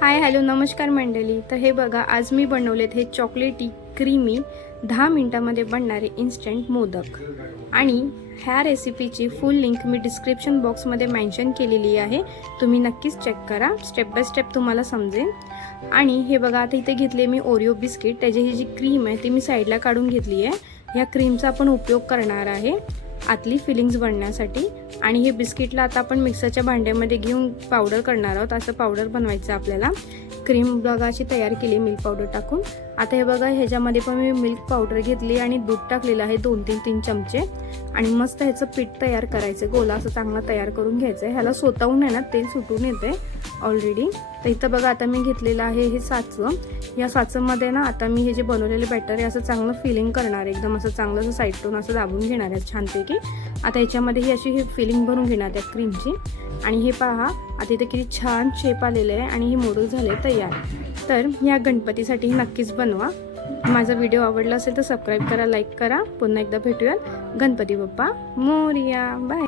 Hi hello नमस्कार मंडळी। तर हे बघा, आज मी बनवलेत हे चॉकलेटी क्रीमी 10 मिनिटांमध्ये बनणारे इन्स्टंट मोदक। आणि ह्या रेसिपीची फुल लिंक मी डिस्क्रिप्शन बॉक्समध्ये मेन्शन केलेली आहे, तुम्ही नक्कीच चेक करा, स्टेप बाय स्टेप तुम्हाला समजेल। आणि हे बघा, आता इथे घेतले मी ओरिओ बिस्किट, त्याची ही जी क्रीम आहे ती मी साईडला काढून घेतली आहे। ह्या क्रीमचा आपण उपयोग करणार आहे आतली फिलिंग्स बनवण्यासाठी। आणि हे बिस्किटला आता आपण मिक्सरच्या भांड्यामध्ये घेऊन पावडर करणार आहोत। असं पावडर बनवायचं आपल्याला। क्रीम बघा अशी तयार केली मिल्क पावडर टाकून। आता हे बघा, ह्याच्यामध्ये पण मी मिल्क पावडर घेतली आणि दूध टाकलेलं आहे 2-3 चमचे। आणि मस्त ह्याचं पीठ तयार करायचं, गोला असं चांगला तयार करून घ्यायचं। ह्याला स्वतःहून आहे ना तेल सुटून येते ऑलरेडी। तर इथं बघा, आता मी घेतलेलं आहे हे साचं। या साचंमध्ये ना आता मी हे जे बनवलेले बॅटर आहे असं चांगलं फिलिंग करणार आहे, एकदम असं चांगलं असं साईडतून असं दाबून घेणार आहे छानपैकी। आता याच्यामध्ये ही अशी ही फिलिंग भरून घेणार त्या क्रीमची। आणि हे पहा, आता इथे किती छान शेप आलेले आहे आणि हे मोदक झाले तयार। तर या गणपतीसाठी नक्कीच बनवा। माझा व्हिडिओ आवडला असेल तर सबस्क्राईब करा, लाईक करा। पुन्हा एकदा भेटूया। गणपती बाप्पा मोरया। बाय।